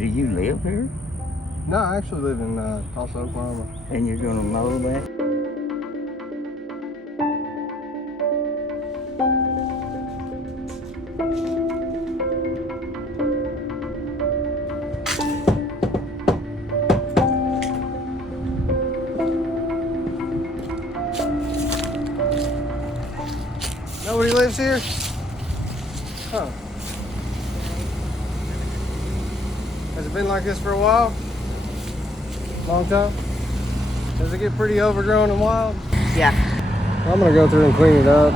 Do you live here? No, I actually live in Tulsa, Oklahoma. And you're gonna mow that? Nobody lives here? Huh. Has it been like this for a while? Long time? Does it get pretty overgrown and wild? Yeah. I'm gonna go through and clean it up.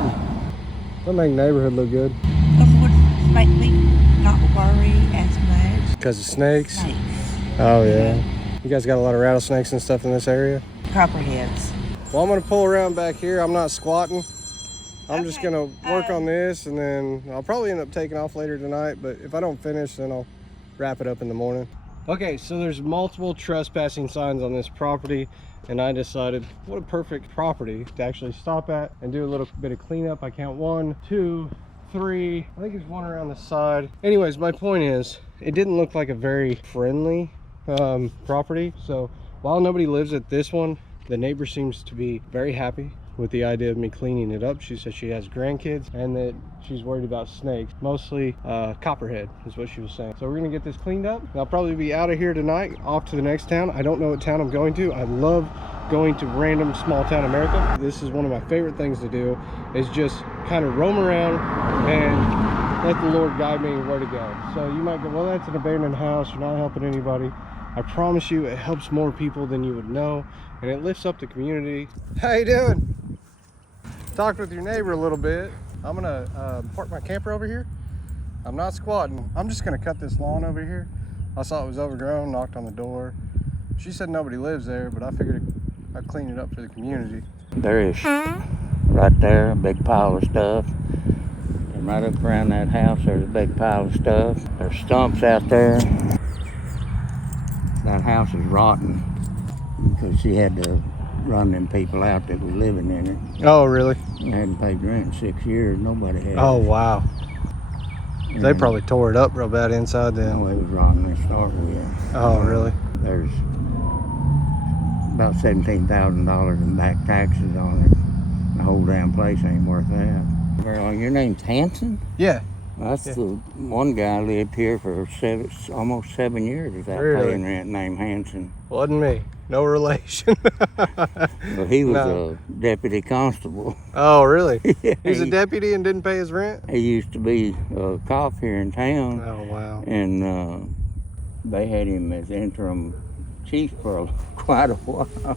It'll make the neighborhood look good. It would make me not worry as much. Because of snakes? Snakes. Oh yeah. You guys got a lot of rattlesnakes and stuff in this area? Copperheads. Well, I'm gonna pull around back here. I'm not squatting. I'm just Okay. gonna work on this, and then I'll probably end up taking off later tonight, but if I don't finish, then I'll wrap it up in the morning. Okay, so there's multiple trespassing signs on this property, and I decided what a perfect property to actually stop at and do a little bit of cleanup. I count 1, 2, 3. I think there's one around the side. Anyways, my point is, it didn't look like a very friendly property. So while nobody lives at this one, the neighbor seems to be very happy with the idea of me cleaning it up. She says she has grandkids and that she's worried about snakes, mostly copperhead is what she was saying. So we're gonna get this cleaned up. I'll probably be out of here tonight, off to the next town. I don't know what town I'm going to. I love going to random small town America. This is one of my favorite things to do, is just kind of roam around and let the Lord guide me where to go. So you might go, well, that's an abandoned house, you're not helping anybody. I promise you it helps more people than you would know, and it lifts up the community. How you doing? Talked with your neighbor a little bit. I'm gonna park my camper over here. I'm not squatting. I'm just gonna cut this lawn over here. I saw it was overgrown, knocked on the door. She said nobody lives there, but I figured I'd clean it up for the community. There is right there, a big pile of stuff. And right up around that house, there's a big pile of stuff. There's stumps out there. That house is rotten because she had to run them people out that were living in it. Oh, really? They hadn't paid rent in 6 years. Nobody had. Oh, wow. They And- probably tore it up real bad inside then. No, it was rotten to start with. Oh, really? There's about $17,000 in back taxes on it. The whole damn place ain't worth that. Well, your name's Hanson? Yeah. That's Yeah. the one guy lived here for almost 7 years without Really? paying rent, named Hanson. Wasn't me. No relation. Well, he was No. a deputy constable. Oh, really? Yeah, He was a deputy and didn't pay his rent? he used to be a cop here in town, Oh, wow. and they had him as interim chief for quite a while.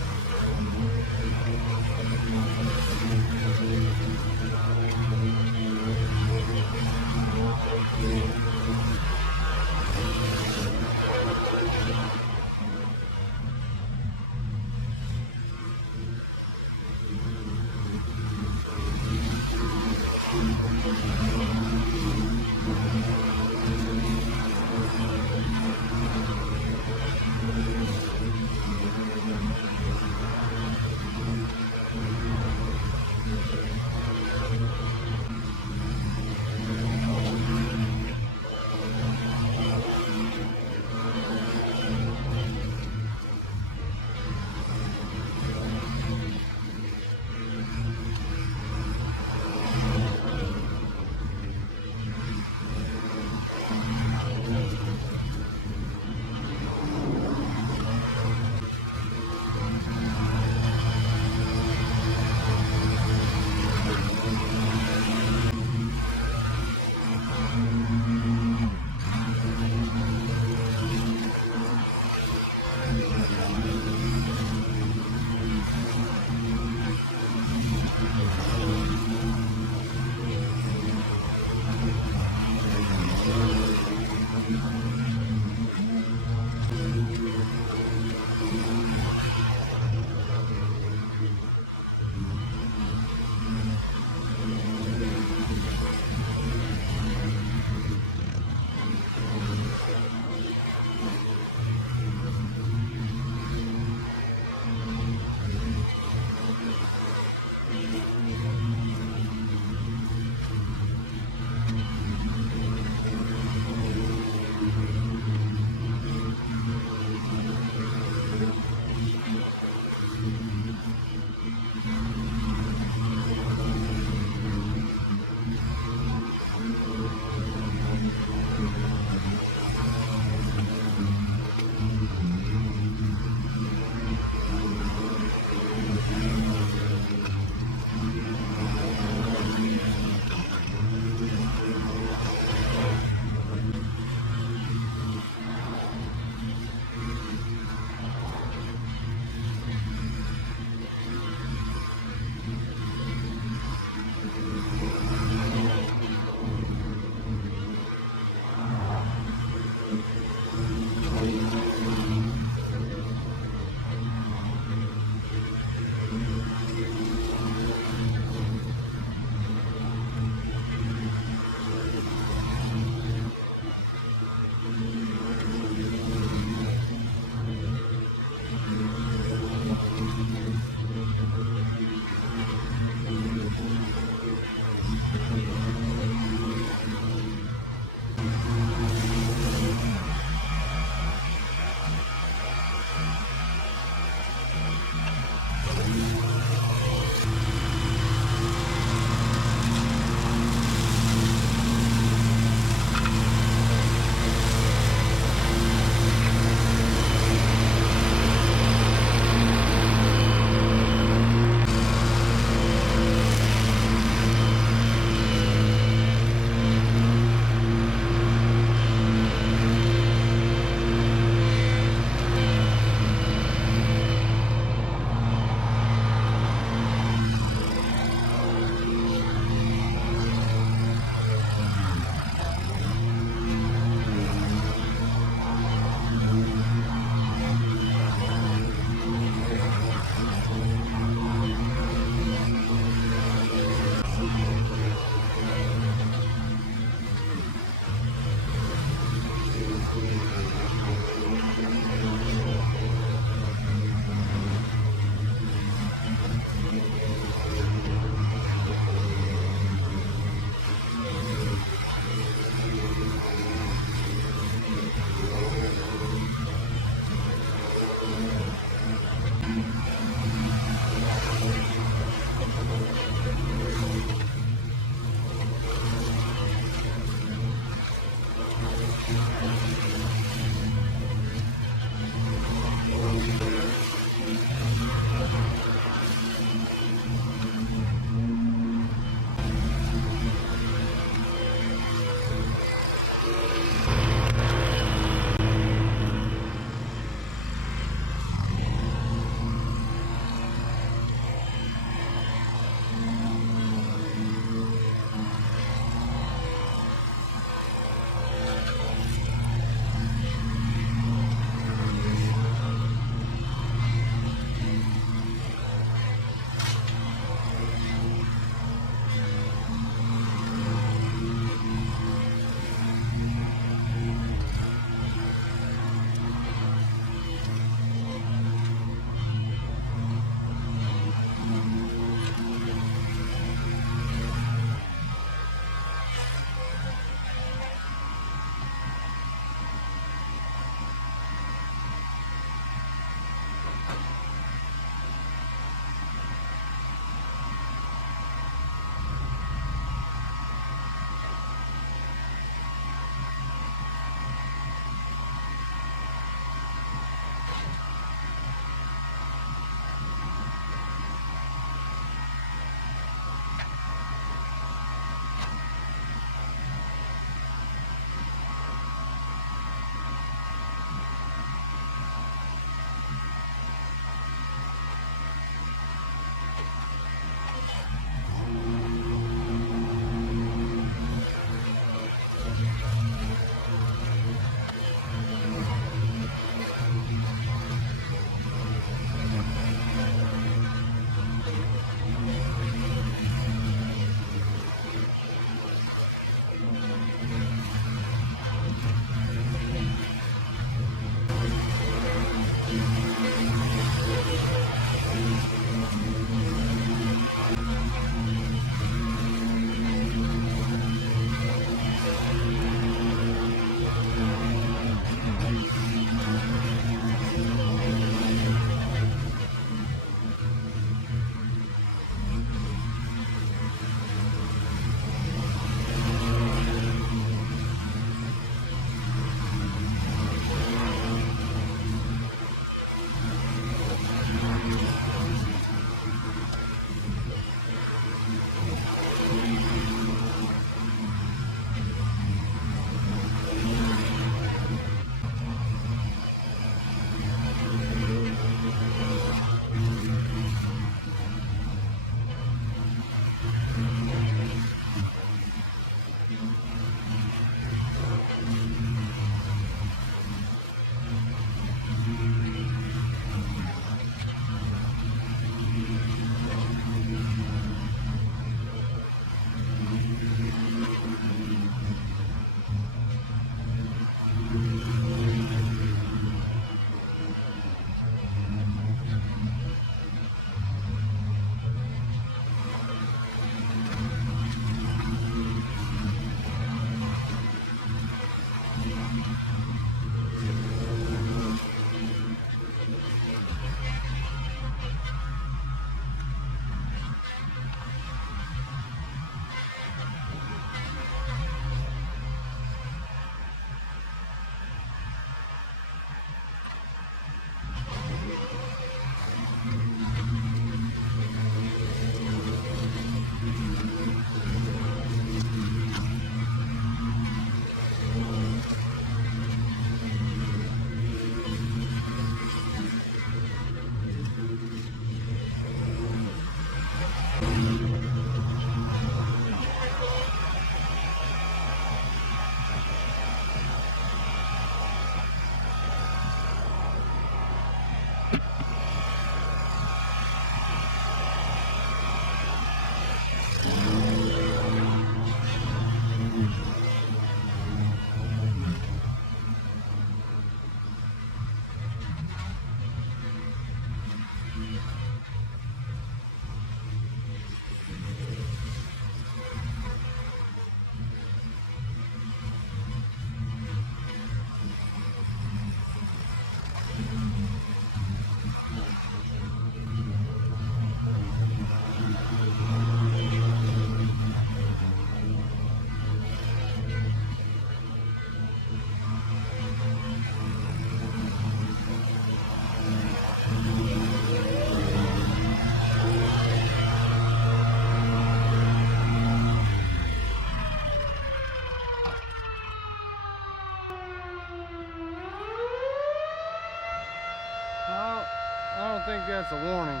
Maybe that's a warning.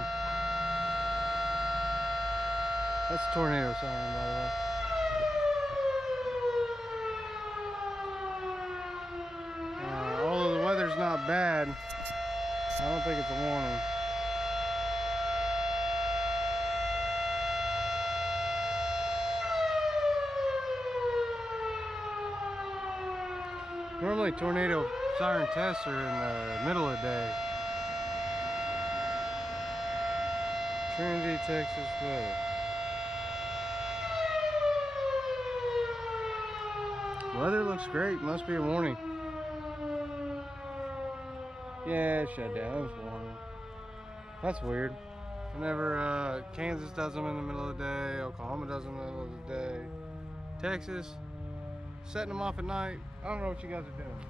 That's a tornado siren, by the way. Although the weather's not bad, I don't think it's a warning. Normally tornado siren tests are in the middle of the day. Trinity, Texas weather. Weather looks great, must be a warning. Yeah, it shut down, it was warning. That's weird. Whenever Kansas does them in the middle of the day, Oklahoma does them in the middle of the day. Texas, setting them off at night. I don't know what you guys are doing.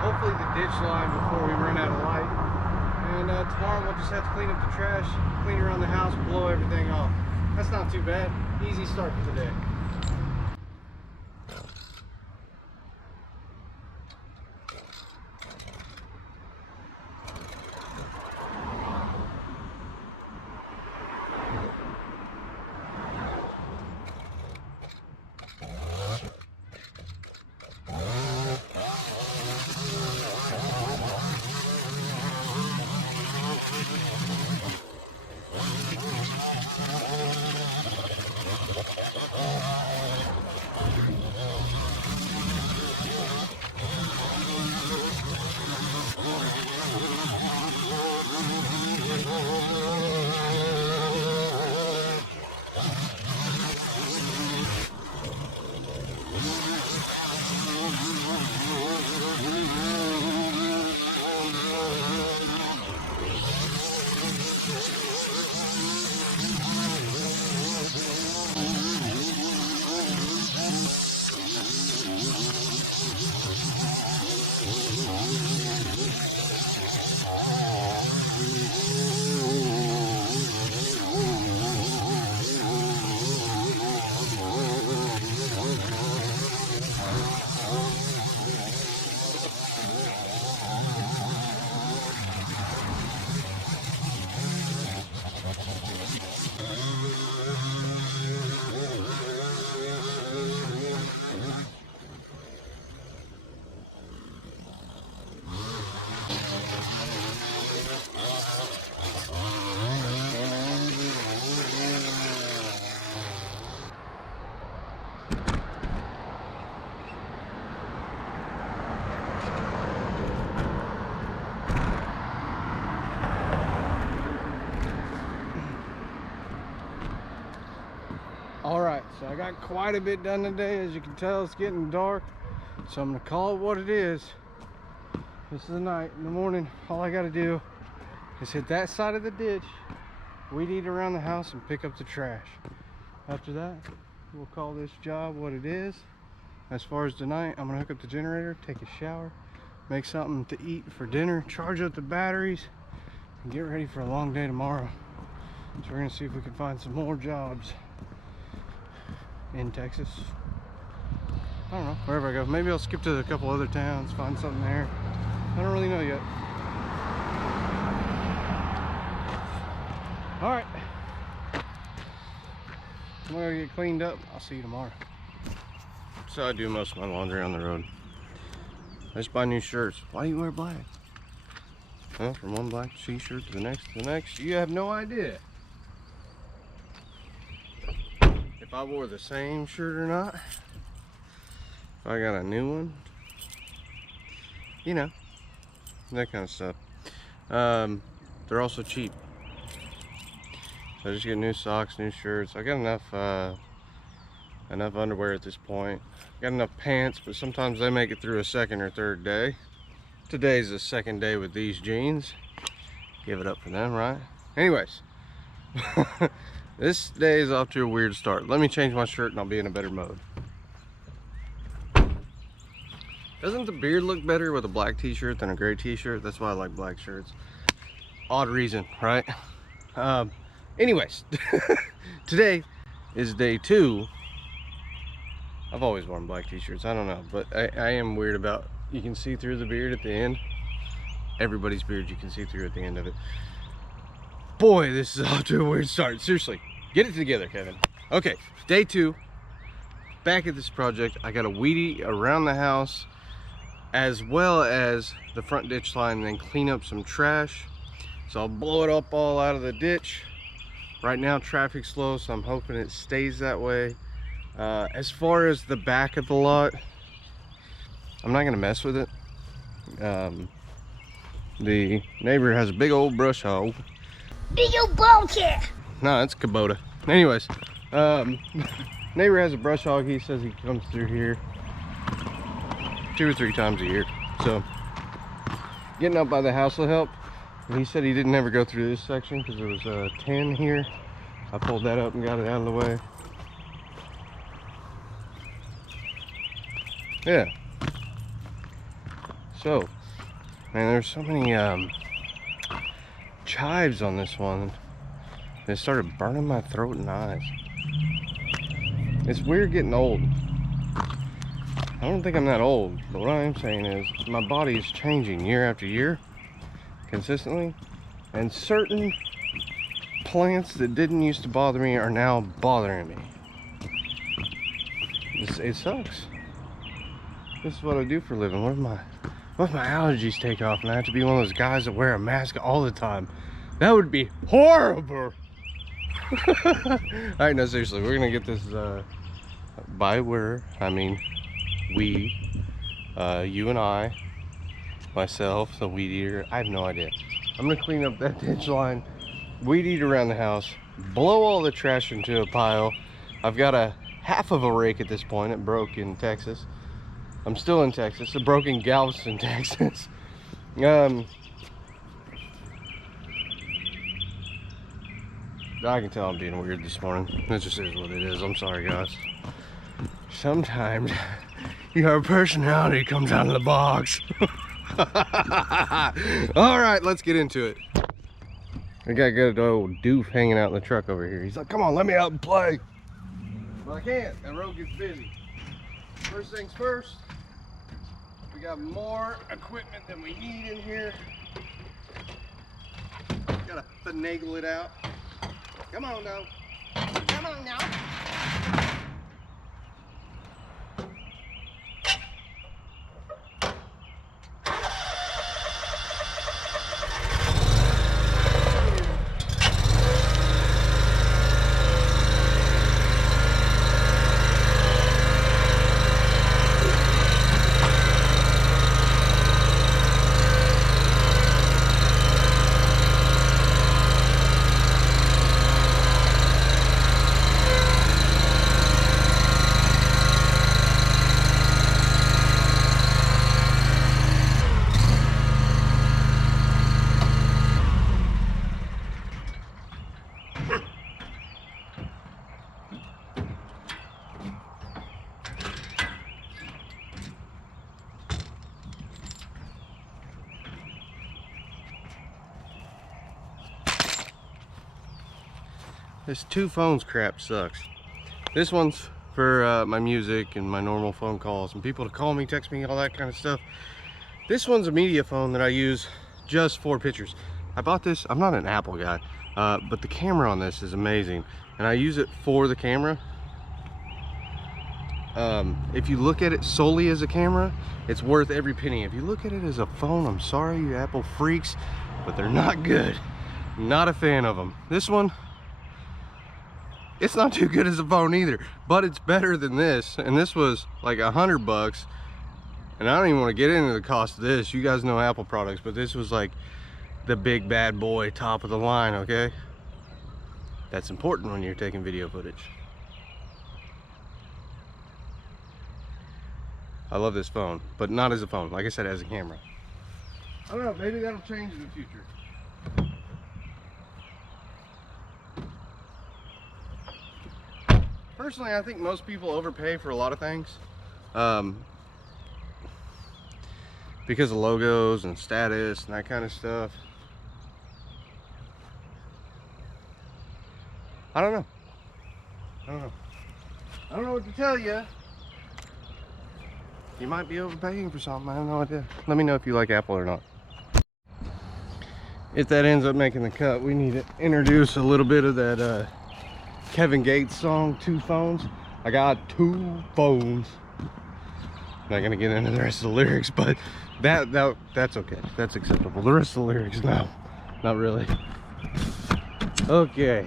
Hopefully the ditch line before we run out of light. And tomorrow we'll just have to clean up the trash, clean around the house, blow everything off. That's not too bad. Easy start for the day. Alright, so I got quite a bit done today. As you can tell, it's getting dark, so I'm gonna call it what it is. This is the night. In the morning, all I gotta do, is hit that side of the ditch, weed eat around the house, and pick up the trash. After that, we'll call this job what it is. As far as tonight, I'm gonna hook up the generator, take a shower, make something to eat for dinner, charge up the batteries, and get ready for a long day tomorrow. So we're gonna see if we can find some more jobs in Texas. I don't know, wherever I go. Maybe I'll skip to a couple other towns, find something there. I don't really know yet. All right, I'm gonna get cleaned up. I'll see you tomorrow. So I do most of my laundry on the road. I just buy new shirts. Why do you wear black? Well, from one black t-shirt to the next, you have no idea if I wore the same shirt or not. If I got a new one, you know, that kind of stuff. They're also cheap. So I just get new socks, new shirts. I got enough underwear at this point. Got enough pants, but sometimes they make it through a second or third day. Today's the second day with these jeans. Give it up for them, right? Anyways, this day is off to a weird start. Let me change my shirt and I'll be in a better mode. Doesn't the beard look better with a black t-shirt than a gray t-shirt? That's why I like black shirts. Odd reason, right? Anyways, today is day 2. I've always worn black t-shirts, I don't know, but I am weird about, you can see through the beard at the end. Everybody's beard you can see through at the end of it. Boy, this is off to a weird start. Seriously, get it together, Kevin. Okay, day 2, back at this project. I got to weedy around the house as well as the front ditch line and then clean up some trash. So I'll blow it up all out of the ditch. Right now traffic's slow, so I'm hoping it stays that way. As far as the back of the lot, I'm not gonna mess with it. The neighbor has a big old brush hog. Big old bullshit. No, it's Kubota. Anyways, neighbor has a brush hog. He says he comes through here 2 or 3 times a year. So getting up by the house will help. And he said he didn't ever go through this section because there was a 10 here. I pulled that up and got it out of the way. Yeah. So, man, there's so many chives on this one. They started burning my throat and eyes. It's weird getting old. I don't think I'm that old, but what I am saying is my body is changing year after year, consistently, and certain plants that didn't used to bother me are now bothering me. It sucks. This is what I do for a living. What if my allergies take off and I have to be one of those guys that wear a mask all the time? That would be horrible. Alright, no, seriously, we're gonna get this we, you and I, myself, the weed eater. I have no idea. I'm gonna clean up that ditch line, weed eat around the house, blow all the trash into a pile. I've got a half of a rake at this point. It broke in Texas. I'm still in Texas. It broke in Galveston, Texas. I can tell I'm being weird this morning. It just is what it is. I'm sorry, guys. Sometimes your personality comes out of the box. All right, let's get into it. I got a good old doof hanging out in the truck over here. He's like, come on, let me out and play. But I can't. That road gets busy. First things first, we got more equipment than we need in here. Gotta finagle it out. Come on now. Come on now. This two phones crap sucks. This one's for my music and my normal phone calls and people to call me, text me, all that kind of stuff. This one's a media phone that I use just for pictures. I bought this, I'm not an Apple guy, but the camera on this is amazing. And I use it for the camera. If you look at it solely as a camera, it's worth every penny. If you look at it as a phone, I'm sorry, you Apple freaks, but they're not good. Not a fan of them. This one, it's not too good as a phone either, but it's better than this. And this was like $100. And I don't even want to get into the cost of this. You guys know Apple products, but this was like the big bad boy, top of the line, okay? That's important when you're taking video footage. I love this phone, but not as a phone. Like I said, as a camera. I don't know, maybe that'll change in the future. Personally, I think most people overpay for a lot of things. Because of logos and status and that kind of stuff. I don't know. I don't know what to tell you. You might be overpaying for something. I have no idea. Let me know if you like Apple or not. If that ends up making the cut, we need to introduce a little bit of that Kevin Gates song, Two Phones. I got two phones. Not gonna get into the rest of the lyrics, but that's okay. That's acceptable. The rest of the lyrics, no, not really. Okay.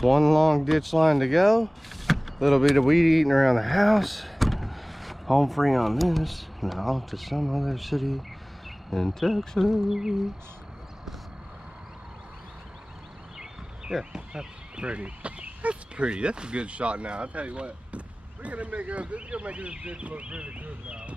One long ditch line to go. Little bit of weed eating around the house. Home free on this. Now to some other city in Texas. Yeah, that's pretty. That's pretty. That's a good shot now. I'll tell you what. We're gonna make this ditch look really good now.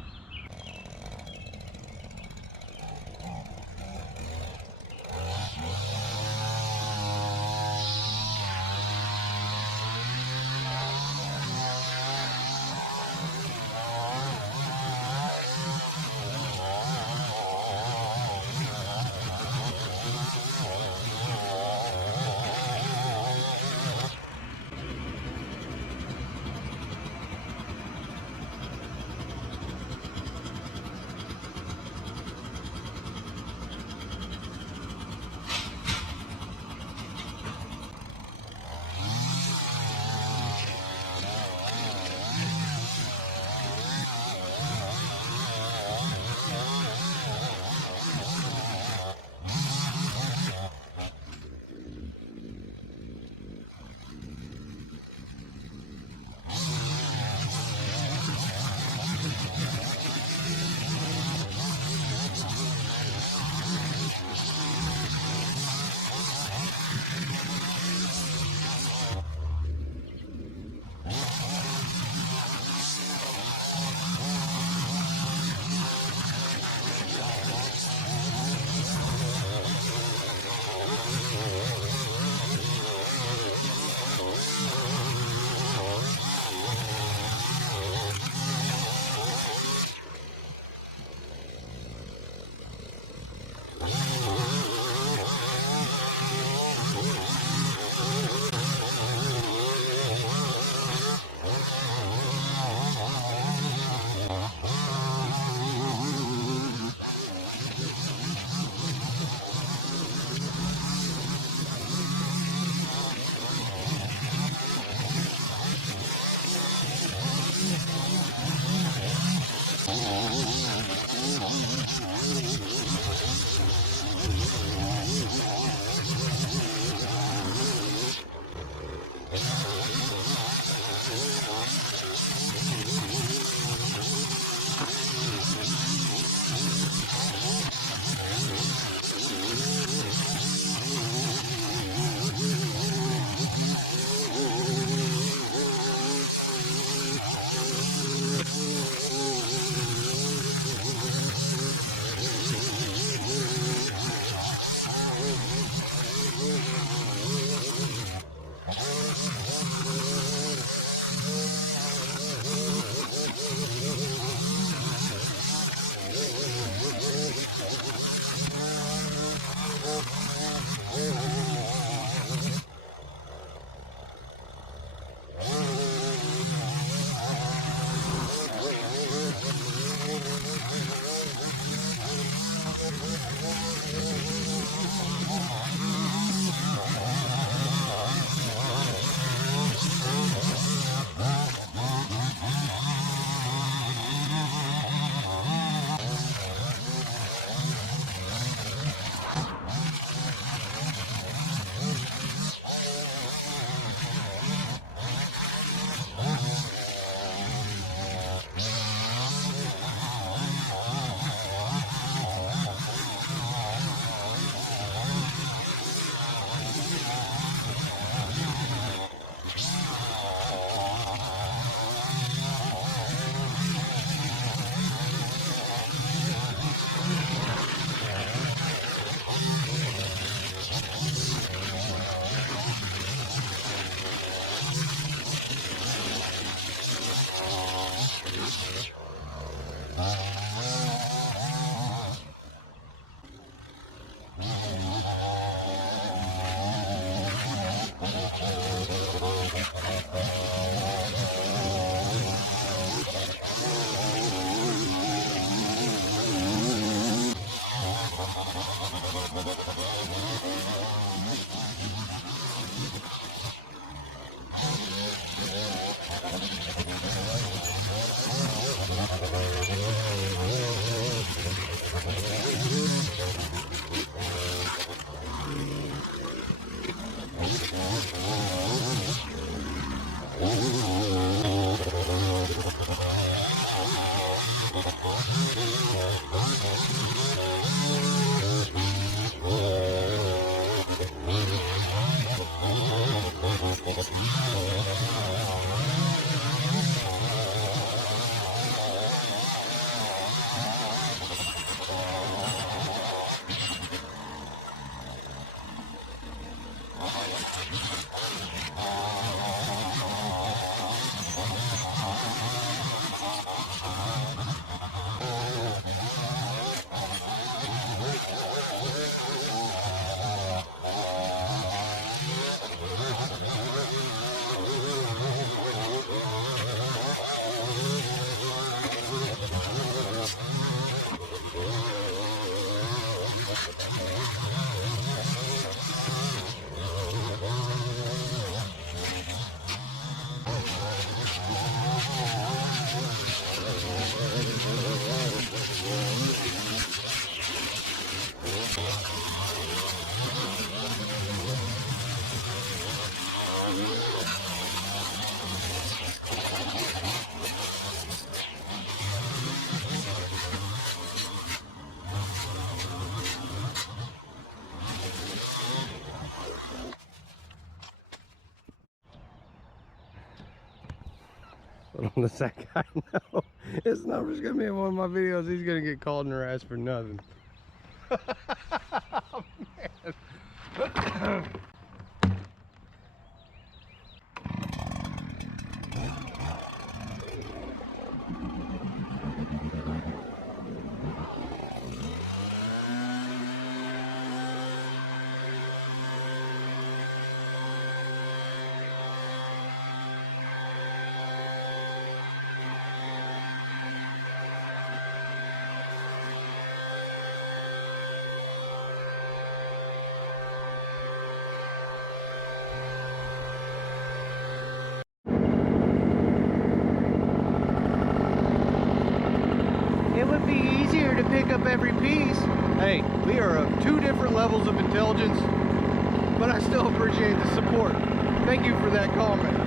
But on the sack guy, no. His number's gonna be in one of my videos. He's gonna get called and harassed for nothing. Oh, man. It would be easier to pick up every piece. Hey, we are of two different levels of intelligence, but I still appreciate the support. Thank you for that comment.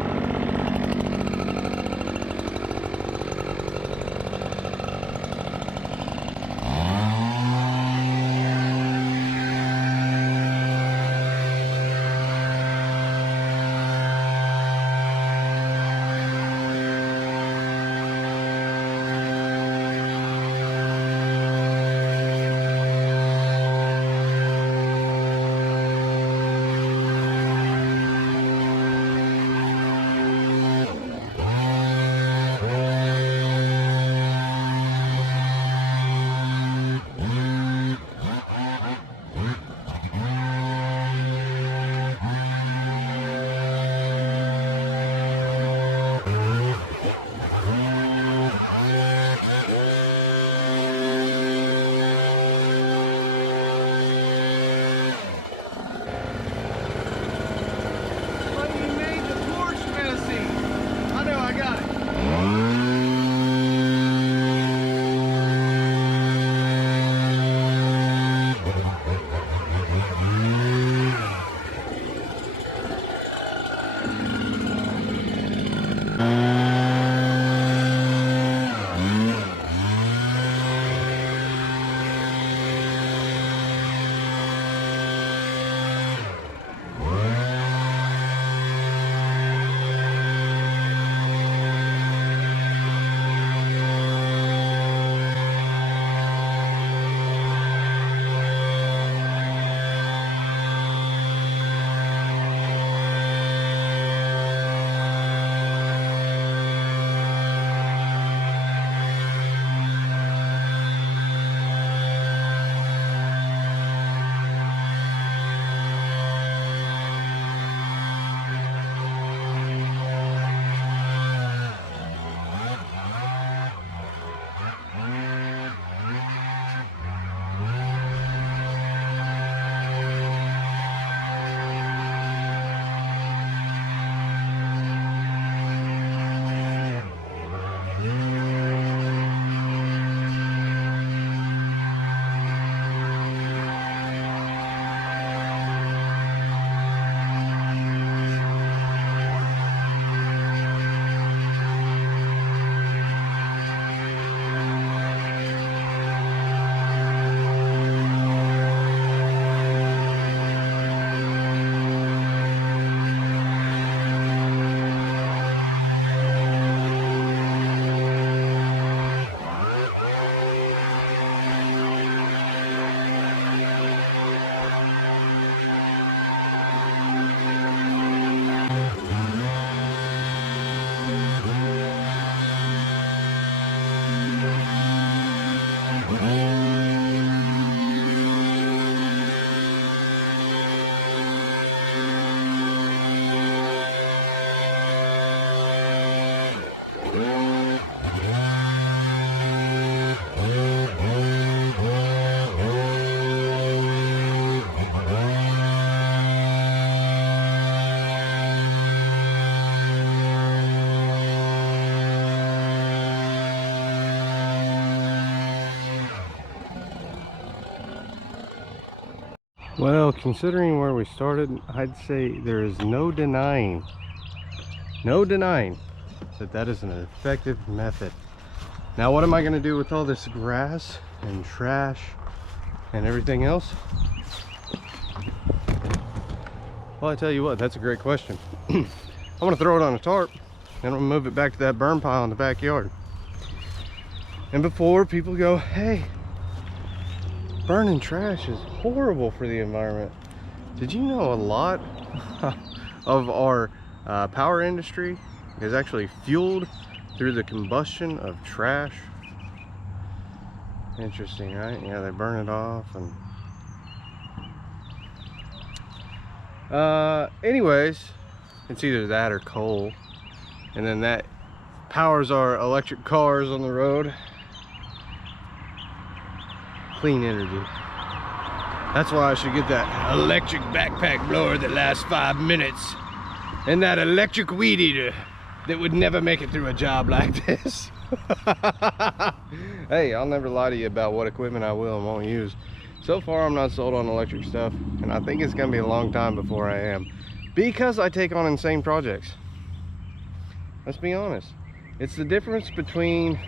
Well, considering where we started, I'd say there is no denying that that is an effective method. Now, what am I going to do with all this grass and trash and everything else? Well, I tell you what, that's a great question. I'm going to throw it on a tarp Then we'll move it back to that burn pile in the backyard. And before people go, hey, burning trash is horrible for the environment. Did you know a lot of our power industry is actually fueled through the combustion of trash? Interesting, right? Yeah, they burn it off. And anyways, it's either that or coal, and then that powers our electric cars on the road. Clean energy. That's why I should get that electric backpack blower that lasts 5 minutes, and that electric weed eater that would never make it through a job like this. Hey, I'll never lie to you about what equipment I will and won't use. So far, I'm not sold on electric stuff, and I think it's gonna be a long time before I am, because I take on insane projects. Let's be honest. It's the difference between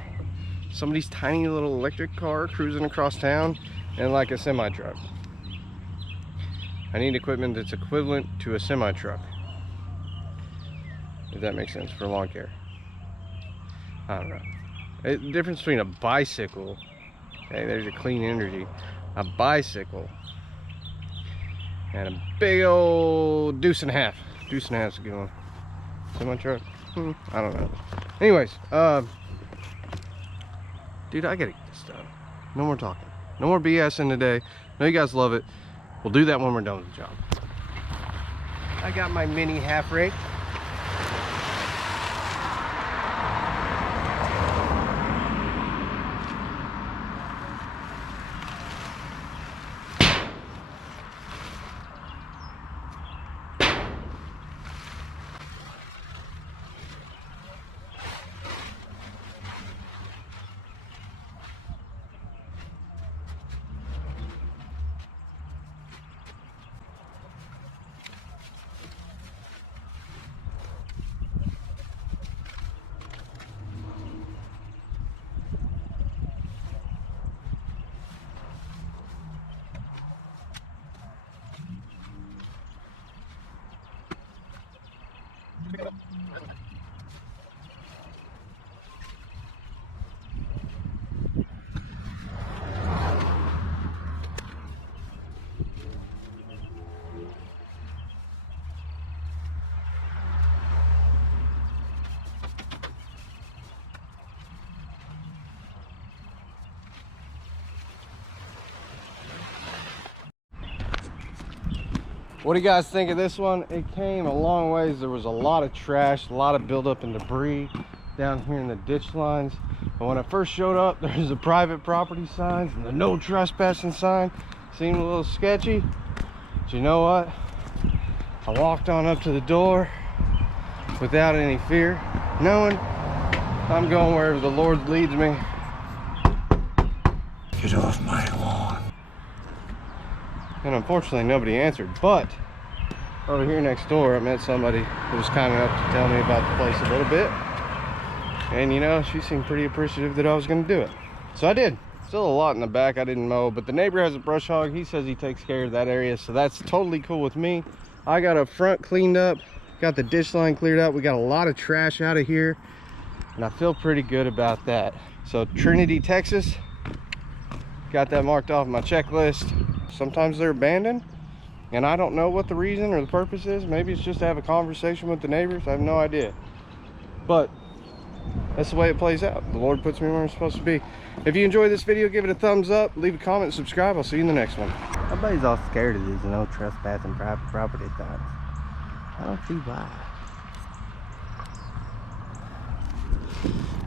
somebody's tiny little electric car cruising across town and like a semi-truck. I need equipment that's equivalent to a semi-truck, if that makes sense, for lawn care. I don't know. The difference between a bicycle, okay, there's your clean energy, a bicycle, and a big old deuce and a half. Deuce and a half's a good one. Semi-truck? I don't know. Anyways, dude, I gotta get this done. No more talking. No more BSing today. Know you guys love it. We'll do that when we're done with the job. I got my mini half rake. What do you guys think of this one? It came a long ways. There was a lot of trash, a lot of buildup and debris down here in the ditch lines. And when I first showed up, there's the private property signs and the no trespassing sign. Seemed a little sketchy. But you know what? I walked on up to the door without any fear, knowing I'm going wherever the Lord leads me. Get off my lawn. And unfortunately nobody answered, but over here next door I met somebody who was kind enough to tell me about the place a little bit, and you know, she seemed pretty appreciative that I was going to do it, so I did. Still a lot in the back I didn't mow, but the neighbor has a brush hog. He says he takes care of that area, so that's totally cool with me. I got up front cleaned up, got the ditch line cleared up, we got a lot of trash out of here, and I feel pretty good about that. So Trinity, Texas, got that marked off my checklist. Sometimes they're abandoned, and I don't know what the reason or the purpose is. Maybe it's just to have a conversation with the neighbors. I have no idea. But that's the way it plays out. The Lord puts me where I'm supposed to be. If you enjoyed this video, give it a thumbs up, leave a comment, subscribe. I'll see you in the next one. Everybody's all scared of these no trespassing private property signs. I don't see why.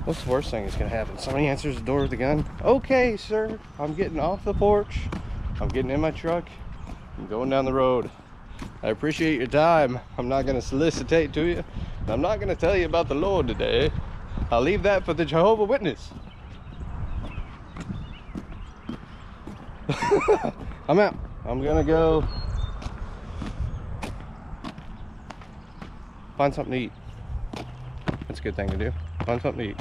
What's the worst thing that's gonna happen? Somebody answers the door with a gun. Okay, sir, I'm getting off the porch. I'm getting in my truck. I'm going down the road. I appreciate your time. I'm not going to solicitate to you. I'm not going to tell you about the Lord today. I'll leave that for the Jehovah's Witness. I'm out. I'm going to go find something to eat. That's a good thing to do. Find something to eat.